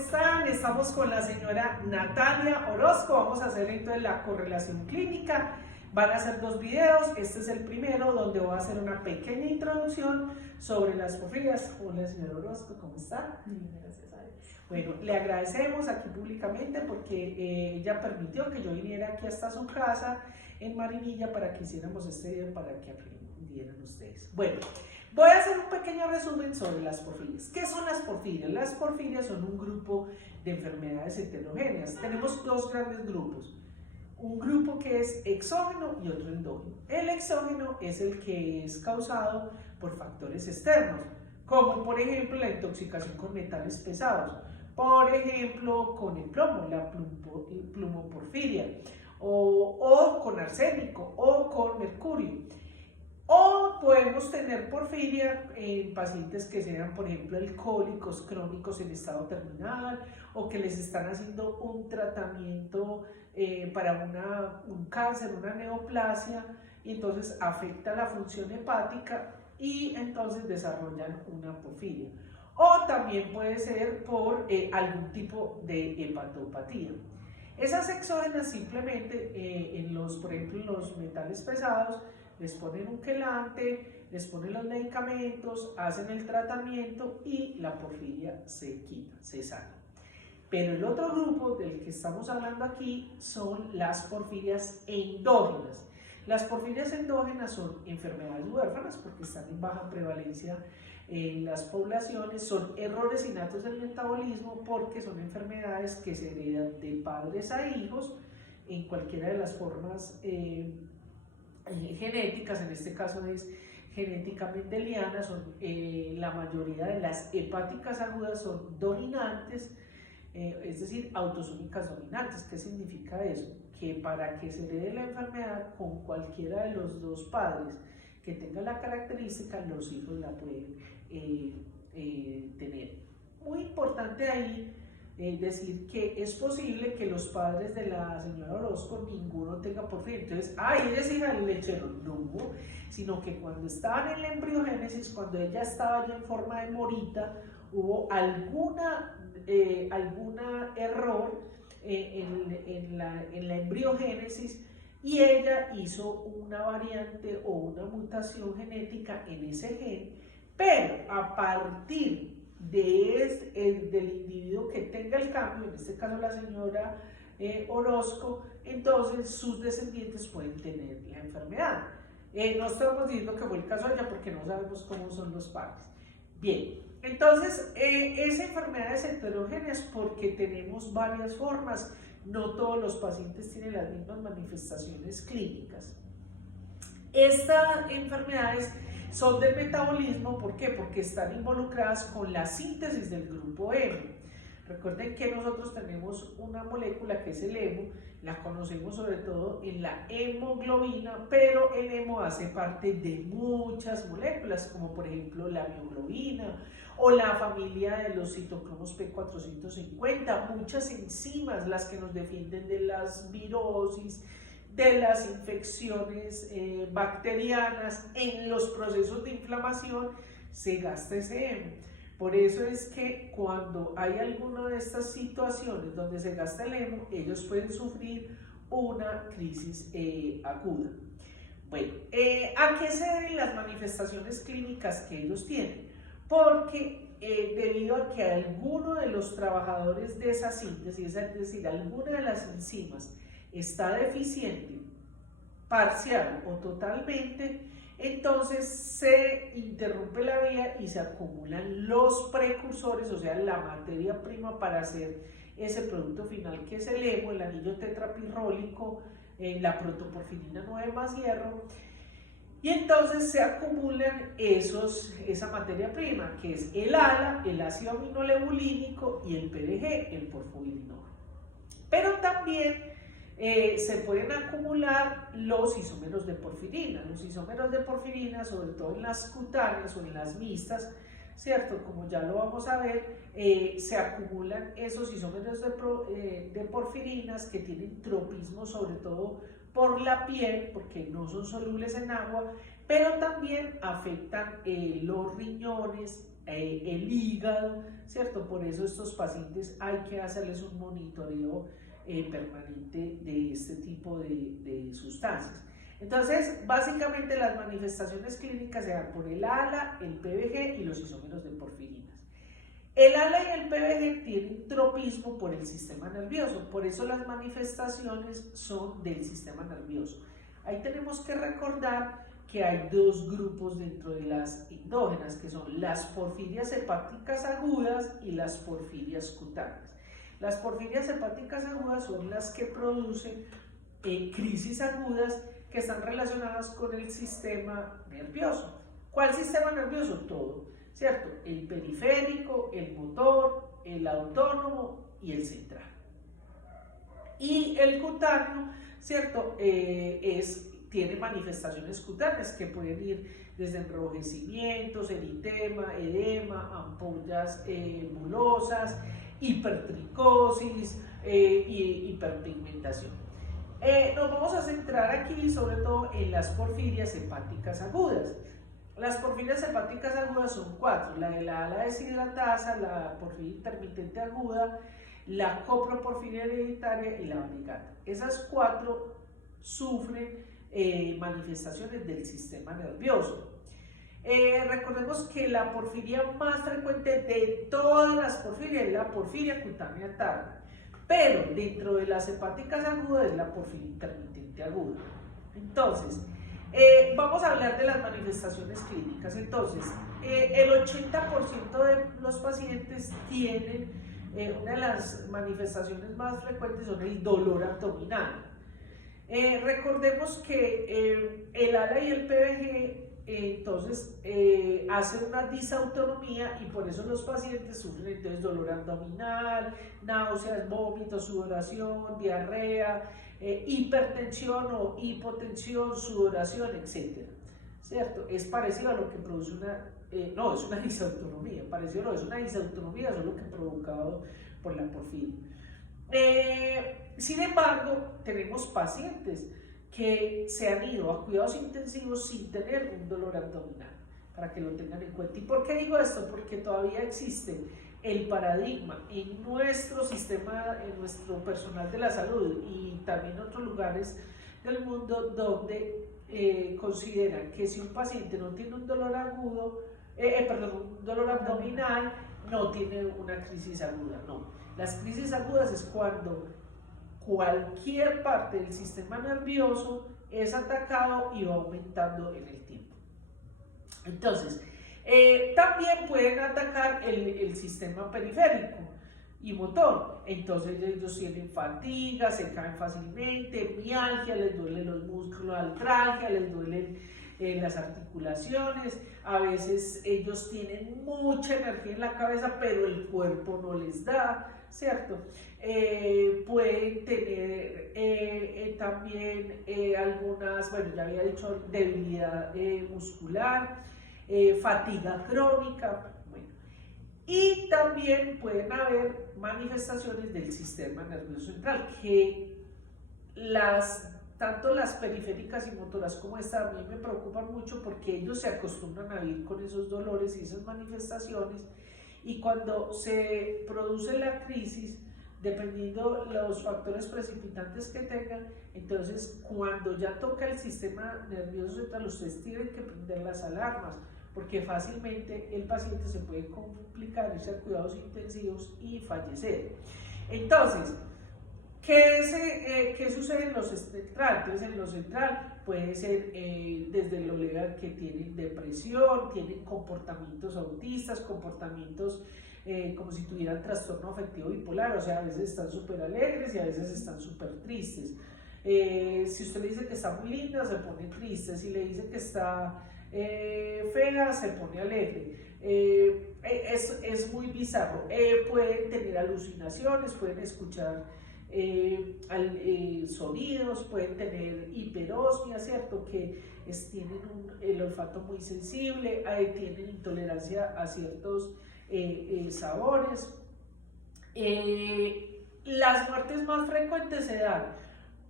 están? Estamos con la señora Natalia Orozco. Vamos a hacer entonces la correlación clínica. Van a ser 2 videos. Este es el primero donde voy a hacer una pequeña introducción sobre las porfirias. Hola señora Orozco, ¿cómo está? Bien, gracias a Dios. Bueno, le agradecemos aquí públicamente porque ella permitió que yo viniera aquí hasta su casa en Marinilla para que hiciéramos este video para que aprendieran ustedes. Bueno, voy a hacer un pequeño resumen sobre las porfirias. ¿Qué son las porfirias? Las porfirias son un grupo de enfermedades heterogéneas. Tenemos 2 grandes grupos. Un grupo que es exógeno y otro endógeno. El exógeno es el que es causado por factores externos, como por ejemplo la intoxicación con metales pesados, por ejemplo con el plomo, la plumoporfiria, o con arsénico, o con mercurio. O podemos tener porfiria en pacientes que sean, por ejemplo, alcohólicos crónicos en estado terminal o que les están haciendo un tratamiento para un cáncer, una neoplasia, y entonces afecta la función hepática y entonces desarrollan una porfiria. O también puede ser por algún tipo de hepatopatía. Esas exógenas simplemente, por ejemplo, en los metales pesados, les ponen un quelante, les ponen los medicamentos, hacen el tratamiento y la porfiria se quita, se sana. Pero el otro grupo del que estamos hablando aquí son las porfirias endógenas. Las porfirias endógenas son enfermedades huérfanas porque están en baja prevalencia en las poblaciones, son errores innatos del metabolismo porque son enfermedades que se heredan de padres a hijos en cualquiera de las formas genéticas. En este caso es genética mendeliana. La mayoría de las hepáticas agudas son dominantes, es decir, autosómicas dominantes. ¿Qué significa eso? Que para que se herede la enfermedad con cualquiera de los 2 padres que tenga la característica, los hijos la pueden tener. Muy importante ahí decir que es posible que los padres de la señora Orozco ninguno tenga porfiria. Entonces, ella es hija del lechero. No, sino que cuando estaban en la embriogénesis, cuando ella estaba ya en forma de morita, hubo alguna error en la embriogénesis y ella hizo una variante o una mutación genética en ese gen, pero a partir del individuo que tenga el cambio, en este caso la señora Orozco, entonces sus descendientes pueden tener la enfermedad. No estamos diciendo que fue el caso de ella porque no sabemos cómo son los padres. Bien, entonces esa enfermedad es heterogénea porque tenemos varias formas. No todos los pacientes tienen las mismas manifestaciones clínicas. Estas enfermedades son del metabolismo. ¿Por qué? Porque están involucradas con la síntesis del grupo hemo. Recuerden que nosotros tenemos una molécula que es el hemo, la conocemos sobre todo en la hemoglobina, pero el hemo hace parte de muchas moléculas, como por ejemplo la mioglobina o la familia de los citocromos P450, muchas enzimas, las que nos defienden de las virosis, de las infecciones bacterianas. En los procesos de inflamación se gasta ese hemo. Por eso es que cuando hay alguna de estas situaciones donde se gasta el hemo, ellos pueden sufrir una crisis aguda. Bueno, ¿a qué se deben las manifestaciones clínicas que ellos tienen? Porque debido a que alguno de los trabajadores de esa síntesis, es decir, alguna de las enzimas está deficiente, parcial o totalmente, entonces se interrumpe la vía y se acumulan los precursores, o sea, la materia prima para hacer ese producto final que es el hemo, el anillo tetrapirrólico, la protoporfirina 9 más hierro, y entonces se acumulan esa materia prima, que es el ALA, el ácido aminolebulínico, y el PDG, el porfoirinol. Pero también se pueden acumular los isómeros de porfirina. Los isómeros de porfirina, sobre todo en las cutáneas o en las mixtas, ¿cierto? Como ya lo vamos a ver, se acumulan esos isómeros de porfirinas que tienen tropismo sobre todo por la piel, porque no son solubles en agua, pero también afectan los riñones, el hígado, ¿cierto? Por eso estos pacientes hay que hacerles un monitoreo permanente de este tipo de sustancias. Entonces, básicamente las manifestaciones clínicas se dan por el ALA, el PBG y los isómeros de porfirinas. El ALA y el PBG tienen tropismo por el sistema nervioso, por eso las manifestaciones son del sistema nervioso. Ahí tenemos que recordar que hay dos grupos dentro de las endógenas, que son las porfirias hepáticas agudas y las porfirias cutáneas. Las porfirias hepáticas agudas son las que producen crisis agudas que están relacionadas con el sistema nervioso. ¿Cuál sistema nervioso? Todo, ¿cierto? El periférico, el motor, el autónomo y el central. Y el cutáneo, ¿cierto? Tiene manifestaciones cutáneas que pueden ir desde enrojecimientos, eritema, edema, ampollas bulosas, hipertricosis y hiperpigmentación. Nos vamos a centrar aquí sobre todo en las porfirias hepáticas agudas. Las porfirias hepáticas agudas son 4, la de la ala deshidratasa, la porfiria intermitente aguda, la coproporfiria hereditaria y la varicata. Esas 4 sufren manifestaciones del sistema nervioso. Recordemos que la porfiria más frecuente de todas las porfirias es la porfiria cutánea tarda, pero dentro de las hepáticas agudas es la porfiria intermitente aguda. Entonces, vamos a hablar de las manifestaciones clínicas. Entonces, el 80% de los pacientes tienen, una de las manifestaciones más frecuentes son el dolor abdominal. Recordemos que el ALA y el PBG entonces hacen una disautonomía y por eso los pacientes sufren entonces dolor abdominal, náuseas, vómitos, sudoración, diarrea, hipertensión o hipotensión, sudoración, etc. ¿Cierto? Es parecido a lo que produce no, es una disautonomía, parecido no, es una disautonomía, solo que provocado por la porfiria. Sin embargo, tenemos pacientes que se han ido a cuidados intensivos sin tener un dolor abdominal, para que lo tengan en cuenta. ¿Y por qué digo esto? Porque todavía existe el paradigma en nuestro sistema, en nuestro personal de la salud y también en otros lugares del mundo donde consideran que si un paciente no tiene un dolor agudo, un dolor abdominal, no tiene una crisis aguda. No, las crisis agudas es cuando cualquier parte del sistema nervioso es atacado y va aumentando en el tiempo. Entonces, también pueden atacar el sistema periférico y motor. Entonces ellos tienen fatiga, se caen fácilmente, mialgia, les duelen los músculos, artralgia, les duelen las articulaciones. A veces ellos tienen mucha energía en la cabeza, pero el cuerpo no les da, ¿cierto? Pueden tener también algunas, bueno, ya había dicho, debilidad muscular, fatiga crónica, bueno. Y también pueden haber manifestaciones del sistema nervioso central, que tanto las periféricas y motoras como esta a mí me preocupan mucho porque ellos se acostumbran a vivir con esos dolores y esas manifestaciones, y cuando se produce la crisis, dependiendo los factores precipitantes que tengan, entonces cuando ya toca el sistema nervioso central, ustedes tienen que prender las alarmas, porque fácilmente el paciente se puede complicar, irse a cuidados intensivos y fallecer. Entonces, ¿qué sucede en los central? Entonces, en lo central puede ser desde lo legal que tienen depresión, tienen comportamientos autistas, comportamientos como si tuvieran trastorno afectivo bipolar, o sea, a veces están súper alegres y a veces están súper tristes. Si usted le dice que está muy linda, se pone triste. Si le dice que está fea, se pone alegre. Es muy bizarro. Pueden tener alucinaciones, pueden escuchar sonidos, pueden tener hiperosmia, ¿cierto? Que tienen el olfato muy sensible, tienen intolerancia a ciertos sabores. Las muertes más frecuentes se dan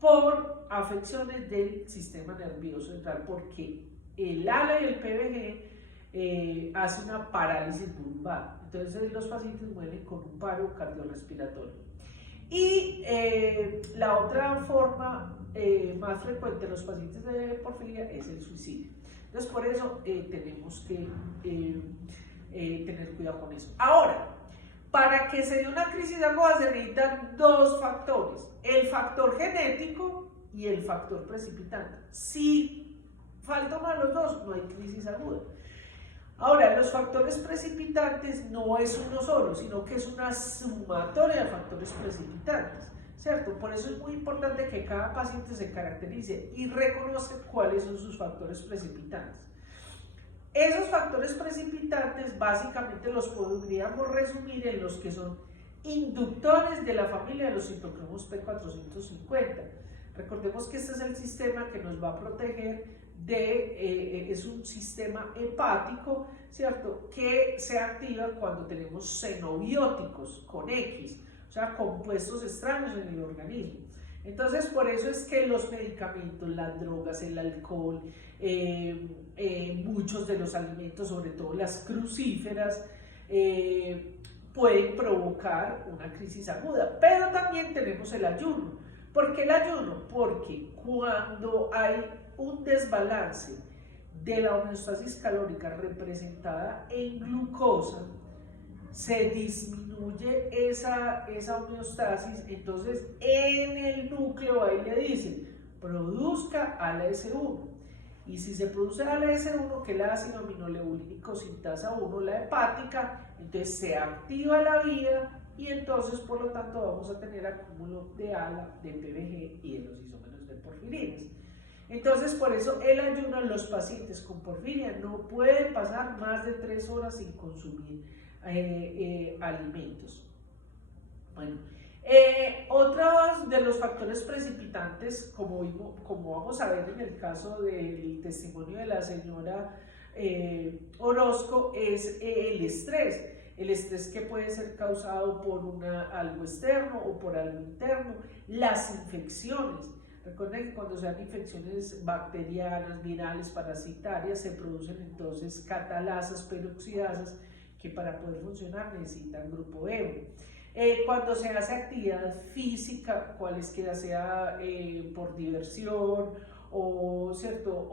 por afecciones del sistema nervioso central, porque el ALA y el PBG hace una parálisis bulbar. Entonces los pacientes mueren con un paro cardiorrespiratorio. Y la otra forma más frecuente en los pacientes de porfiria es el suicidio. Entonces por eso tenemos que tener cuidado con eso. Ahora, para que se dé una crisis aguda se necesitan dos factores, el factor genético y el factor precipitante. Si falta uno de los dos, no hay crisis aguda. Ahora, los factores precipitantes no es uno solo, sino que es una sumatoria de factores precipitantes, ¿cierto? Por eso es muy importante que cada paciente se caracterice y reconozca cuáles son sus factores precipitantes. Esos factores precipitantes básicamente los podríamos resumir en los que son inductores de la familia de los citocromos P450. Recordemos que este es el sistema que nos va a proteger es un sistema hepático, ¿cierto? Que se activa cuando tenemos xenobióticos con X, o sea, compuestos extraños en el organismo. Entonces, por eso es que los medicamentos, las drogas, el alcohol, muchos de los alimentos, sobre todo las crucíferas, pueden provocar una crisis aguda. Pero también tenemos el ayuno. ¿Por qué el ayuno? Porque cuando hay un desbalance de la homeostasis calórica representada en glucosa, se disminuye esa homeostasis. Entonces en el núcleo ahí le dicen produzca ALAS1, y si se produce ALAS1, que es la ácido aminoleucílico sintasa 1, la hepática, entonces se activa la vía y entonces por lo tanto vamos a tener acúmulo de ALA, de PBG y de los isómeros de porfirinas. Entonces, por eso el ayuno en los pacientes con porfiria no pueden pasar más de 3 horas sin consumir alimentos. Bueno, otros de los factores precipitantes, como vamos a ver en el caso del testimonio de la señora Orozco, es el estrés. El estrés que puede ser causado por algo externo o por algo interno, las infecciones. Recuerden que cuando se dan infecciones bacterianas, virales, parasitarias, se producen entonces catalasas, peroxidasas, que para poder funcionar necesitan grupo Evo. Cuando se hace actividad física, cualesquiera sea por diversión o, ¿cierto?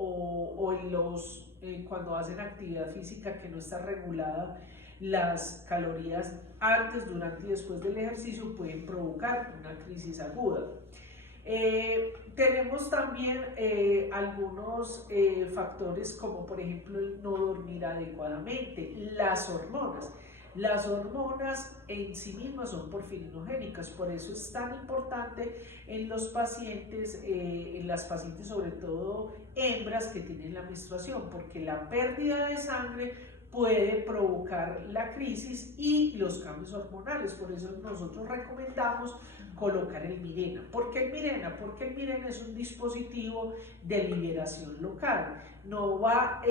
Cuando hacen actividad física que no está regulada, las calorías antes, durante y después del ejercicio pueden provocar una crisis aguda. Tenemos también algunos factores como por ejemplo el no dormir adecuadamente, las hormonas. Las hormonas en sí mismas son porfirinogénicas, por eso es tan importante en los pacientes, en las pacientes sobre todo hembras que tienen la menstruación, porque la pérdida de sangre puede provocar la crisis y los cambios hormonales. Por eso nosotros recomendamos colocar el Mirena. ¿Por qué el Mirena? Porque el Mirena es un dispositivo de liberación local. No va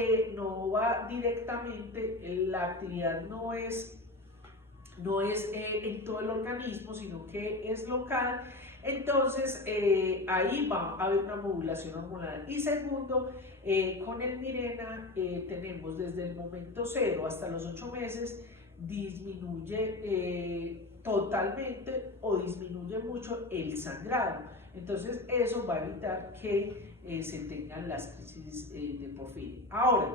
directamente, la actividad no es en todo el organismo, sino que es local. Entonces ahí va a haber una modulación hormonal. Y segundo, con el Mirena tenemos desde el momento 0 hasta los 8 meses, disminuye totalmente o disminuye mucho el sangrado. Entonces eso va a evitar que se tengan las crisis de porfiria. Ahora,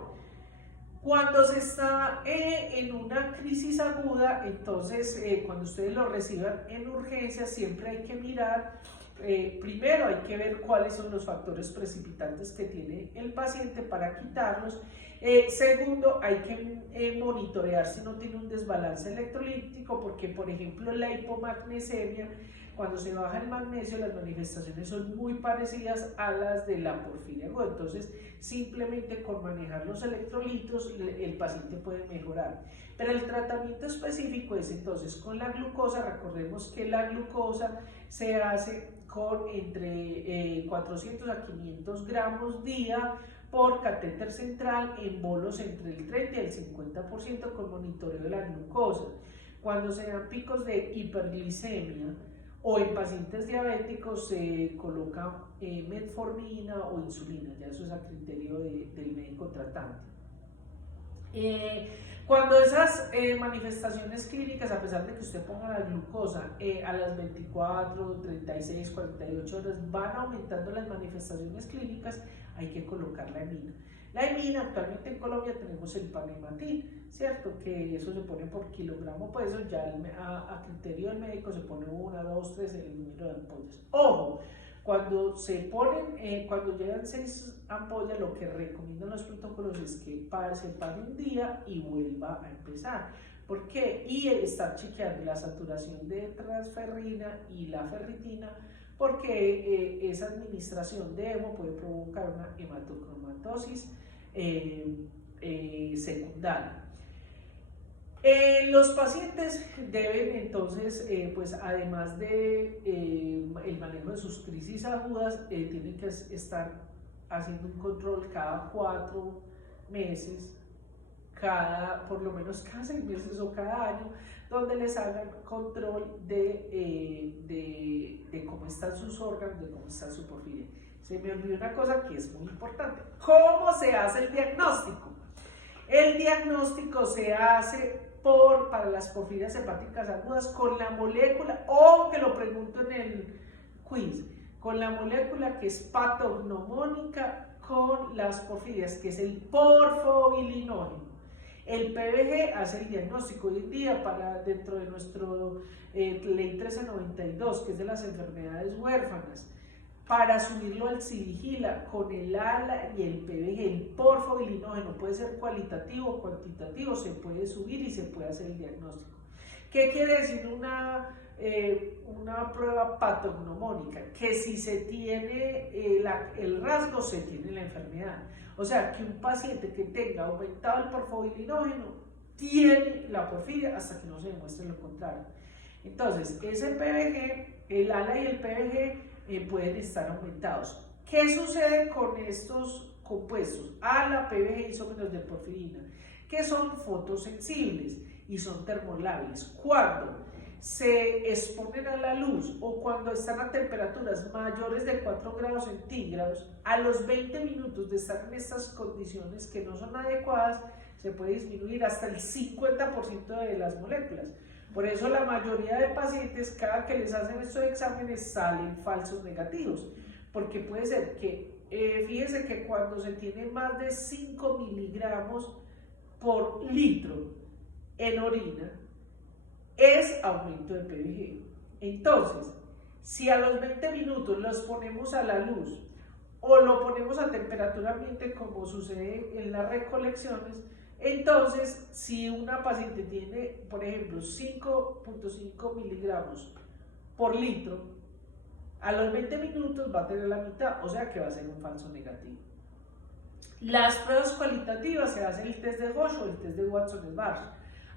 cuando se está en una crisis aguda, entonces cuando ustedes lo reciban en urgencia, siempre hay que mirar, primero hay que ver cuáles son los factores precipitantes que tiene el paciente para quitarlos. Segundo, hay que monitorear si no tiene un desbalance electrolítico, porque por ejemplo la hipomagnesemia, cuando se baja el magnesio, las manifestaciones son muy parecidas a las de la porfiria aguda. Entonces, simplemente con manejar los electrolitos, el paciente puede mejorar. Pero el tratamiento específico es entonces con la glucosa. Recordemos que la glucosa se hace con entre 400 a 500 gramos día por catéter central en bolos entre el 30 y el 50% con monitoreo de la glucosa. Cuando se dan picos de hiperglicemia o en pacientes diabéticos se coloca metformina o insulina, ya eso es a criterio del médico tratante. Cuando esas manifestaciones clínicas, a pesar de que usted ponga la glucosa a las 24, 36, 48 horas, van aumentando las manifestaciones clínicas, hay que colocar la emina. La emina, actualmente en Colombia tenemos el Panhematin, ¿cierto? Que eso se pone por kilogramo peso, ya a criterio del médico se pone 1, 2, 3 el número de ampollas. ¡Ojo! Cuando se ponen, cuando llegan 6 ampollas, lo que recomiendan los protocolos es que se pare un día y vuelva a empezar. ¿Por qué? Y estar chequeando la saturación de transferrina y la ferritina, porque esa administración de hemo puede provocar una hematocromatosis secundaria. Los pacientes deben entonces, pues además de el manejo de sus crisis agudas, tienen que estar haciendo un control cada 4 meses, por lo menos cada 6 meses o cada año, donde les hagan control de cómo están sus órganos, de cómo está su porfiria. Se me olvidó una cosa que es muy importante. ¿Cómo se hace el diagnóstico? El diagnóstico se hace para las porfirias hepáticas agudas con la molécula, o que lo pregunto en el quiz, con la molécula que es patognomónica con las porfirias, que es el porfobilinógeno. El PBG hace el diagnóstico hoy en día dentro de nuestro ley 1392, que es de las enfermedades huérfanas, para subirlo al Siligila con el ALA y el PBG. El porfobilinógeno puede ser cualitativo o cuantitativo, se puede subir y se puede hacer el diagnóstico. ¿Qué quiere decir una prueba patognomónica? Que si se tiene el rasgo, se tiene la enfermedad. O sea, que un paciente que tenga aumentado el porfobilinógeno tiene la porfiria hasta que no se demuestre lo contrario. Entonces, ese PBG, el ALA y el PBG pueden estar aumentados. ¿Qué sucede con estos compuestos? ALA, PBG, isómeros de porfirina, que son fotosensibles y son termolables. Cuando se exponen a la luz o cuando están a temperaturas mayores de 4 grados centígrados, a los 20 minutos de estar en estas condiciones que no son adecuadas, se puede disminuir hasta el 50% de las moléculas. Por eso la mayoría de pacientes, cada que les hacen estos exámenes, salen falsos negativos, porque puede ser que, fíjense que cuando se tiene más de 5 miligramos por litro en orina, es aumento de PBG. Entonces, si a los 20 minutos los ponemos a la luz o lo ponemos a temperatura ambiente como sucede en las recolecciones, entonces si una paciente tiene, por ejemplo, 5.5 miligramos por litro, a los 20 minutos va a tener la mitad, o sea que va a ser un falso negativo. Las pruebas cualitativas se hace el test de Roche o el test de Watson-Sbarge.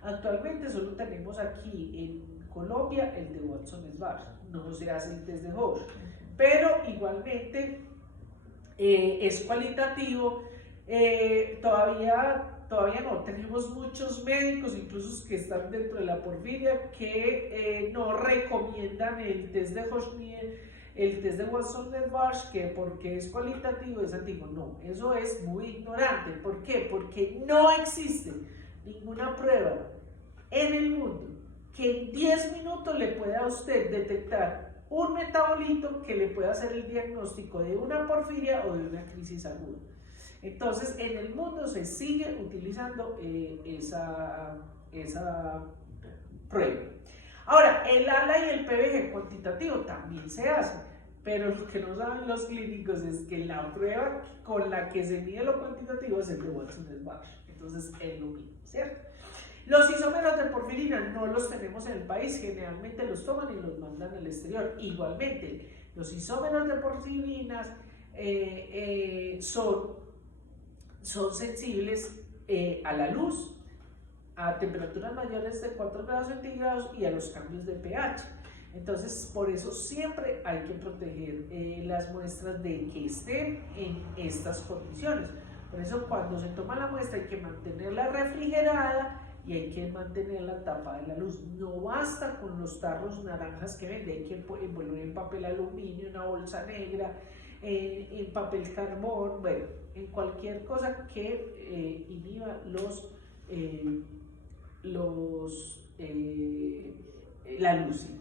Actualmente solo tenemos aquí en Colombia el de Watson-Sbarge, no se hace el test de Roche, pero igualmente es cualitativo. Todavía no, tenemos muchos médicos, incluso que están dentro de la porfiria, que no recomiendan el test de Roche ni el test de Watson-Sbarge, que porque es cualitativo es antiguo. No, eso es muy ignorante. ¿Por qué? Porque no existe ninguna prueba en el mundo que en 10 minutos le pueda a usted detectar un metabolito que le pueda hacer el diagnóstico de una porfiria o de una crisis aguda. Entonces, en el mundo se sigue utilizando esa prueba. Ahora, el ALA y el PBG cuantitativo también se hace, pero lo que no saben los clínicos es que la prueba con la que se mide lo cuantitativo es el de Watson-Sbarge. Entonces, es lo mismo, ¿cierto? Los isómeros de porfirina no los tenemos en el país, generalmente los toman y los mandan al exterior. Igualmente, los isómeros de porfirinas son sensibles a la luz, a temperaturas mayores de 4 grados centígrados y a los cambios de pH. Entonces, por eso siempre hay que proteger las muestras de que estén en estas condiciones. Por eso, cuando se toma la muestra hay que mantenerla refrigerada y hay que mantener la tapa de la luz. No basta con los tarros naranjas que vende, hay que envolver en papel aluminio, en una bolsa negra, en papel carbón, bueno, en cualquier cosa que inhiba la luz. ¿Sí?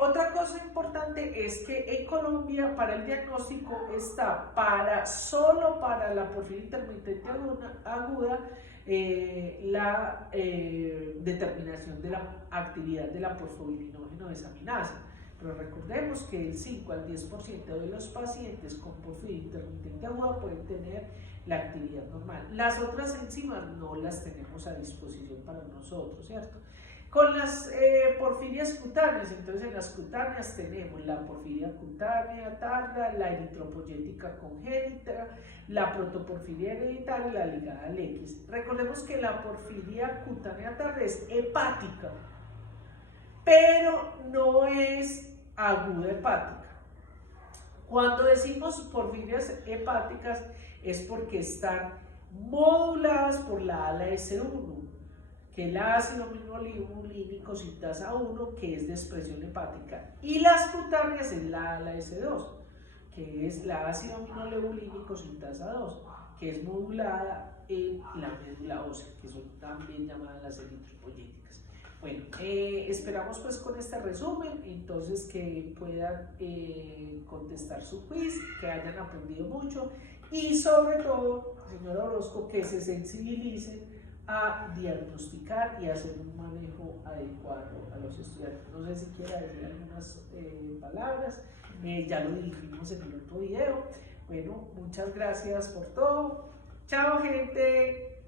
Otra cosa importante es que en Colombia para el diagnóstico está solo para la porfiria intermitente aguda la determinación de la actividad de la fosfobilinógeno desaminasa. Pero recordemos que el 5 al 10% de los pacientes con porfiria intermitente aguda pueden tener la actividad normal. Las otras enzimas no las tenemos a disposición para nosotros, ¿cierto? Con las porfirias cutáneas, entonces en las cutáneas tenemos la porfiria cutánea tarda, la eritropoyética congénita, la protoporfiria hereditaria y la ligada al X. Recordemos que la porfiria cutánea tarda es hepática, pero no es aguda hepática. Cuando decimos porfirias hepáticas es porque están moduladas por la ala S1, que el ácido aminolínico sintasa 1, que es de expresión hepática, y las cutáneas es la ala S2, que es la ácido aminoleucínico sintasa 2, que es modulada en la médula ósea, que son también llamadas las eritropoyéticas. Bueno, esperamos pues con este resumen, entonces que puedan contestar su quiz, que hayan aprendido mucho y sobre todo, señora Orozco, que se sensibilicen a diagnosticar y hacer un manejo adecuado a los estudiantes. No sé si quiera decir algunas palabras, ya lo dijimos en el otro video. Bueno, muchas gracias por todo. Chao, gente.